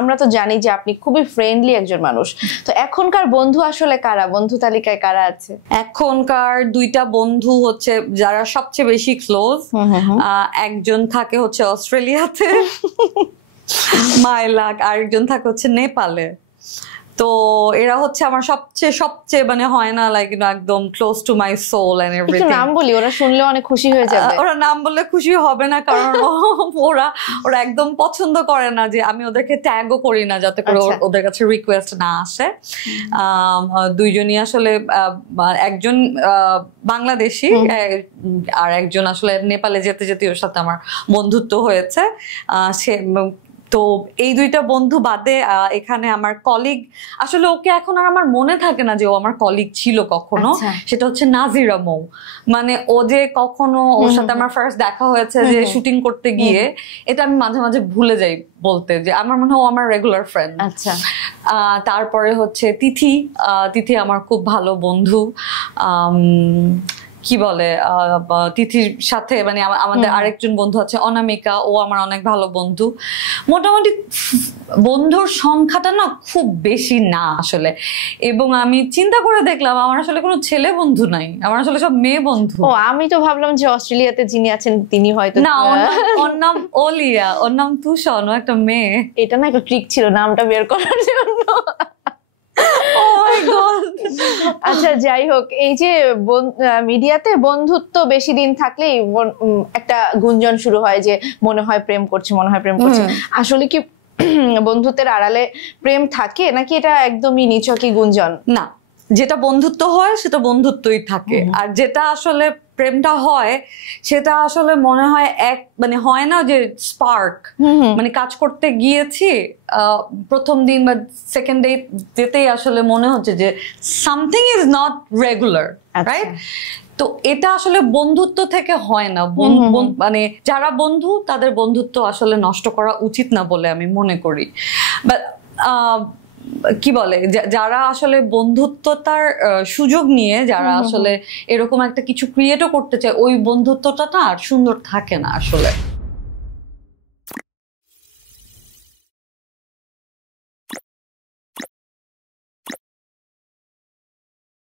আমরা তো জানি যে আপনি খুবই ফ্রেন্ডলি একজন মানুষ, তো এখনকার বন্ধু আসলে কারা, বন্ধু তালিকায় কারা আছে? এখনকার দুইটা বন্ধু হচ্ছে যারা সবচেয়ে বেশি ক্লোজ। একজন থাকে হচ্ছে অস্ট্রেলিয়াতে মাইলাক, আরেকজন থাকে হচ্ছে নেপালে। তো এরা হচ্ছে আমার সবচেয়ে মানে হয় না লাইক একদম close to my soul and everything. নাম বলি, ওরা শুনলে অনেক খুশি হয়ে যাবে। ওরা নাম বললে খুশি হবে না, কারণ ওরা একদম পছন্দ করে না যে আমি ওদেরকে ট্যাগও করি না, যাতে করে ওদের কাছে রিকোয়েস্ট না আসে। দুইজনই আসলে একজন বাংলাদেশি আর একজন আসলে নেপালে যেতে যেতে ওর সাথে আমার বন্ধুত্ব হয়েছে। সে তো এই দুইটা বন্ধু বাদে এখানে আমার কলিগ, আসলে ওকে এখন আর আমার মনে থাকে না যে ও আমার কলিগ ছিল কখনো। সেটা হচ্ছে নাজিরা মৌ। মানে ও যে কখনো ওর সাথে আমার ফার্স্ট দেখা হয়েছে যে শুটিং করতে গিয়ে, এটা আমি মাঝে মাঝে ভুলে যাই বলতে, যে আমার মনে হয় ও আমার রেগুলার ফ্রেন্ড। আচ্ছা। তারপরে হচ্ছে তিথি আমার খুব ভালো বন্ধু। কি বলে তিথির সাথে মানে আমাদের আরেকজন বন্ধু আছে অনামিকা, ও আমার অনেক ভালো বন্ধু। মোটামুটি বন্ধুর সংখ্যাটা না খুব বেশি না আসলে। এবং আমি চিন্তা করে দেখলাম আমার আসলে কোনো ছেলে বন্ধু নাই, আমার আসলে সব মেয়ে বন্ধু। ও, আমি তো ভাবলাম যে অস্ট্রেলিয়াতে যিনি আছেন তিনি হয়তো না। ওর নাম ওলিয়া, ওর নাম তুষন, ও একটা মেয়ে। এটা না একটা ট্রিক ছিল নামটা বের করার জন্য। আচ্ছা, যাই হোক, এই যে মিডিয়াতে বন্ধুত্ব বেশি দিন থাকলেই একটা গুঞ্জন শুরু হয় যে মনে হয় প্রেম করছে, মনে হয় প্রেম করছে। আসলে কি বন্ধুত্বের আড়ালে প্রেম থাকে, নাকি এটা একদমই নিছকই গুঞ্জন? না, যেটা বন্ধুত্ব হয় সেটা বন্ধুত্বই থাকে। আর যেটা আসলে প্রেমটা হয় সেটা আসলে মনে হয় মানে হয় না যে স্পার্ক, মানে কাজ করতে গিয়েছি প্রথম দিন বা সেকেন্ড ডে যেতেই আসলে মনে হচ্ছে যে something is not regular, right? তো এটা আসলে বন্ধুত্ব থেকে হয় না। মানে যারা বন্ধু তাদের বন্ধুত্ব আসলে নষ্ট করা উচিত না বলে আমি মনে করি। বাট কি বলে, যারা আসলে বন্ধুত্বতার সুযোগ নিয়ে যারা আসলে এরকম একটা কিছু ক্রিয়েটও করতে চায়, ওই বন্ধুত্বটা না আর সুন্দর থাকে না আসলে।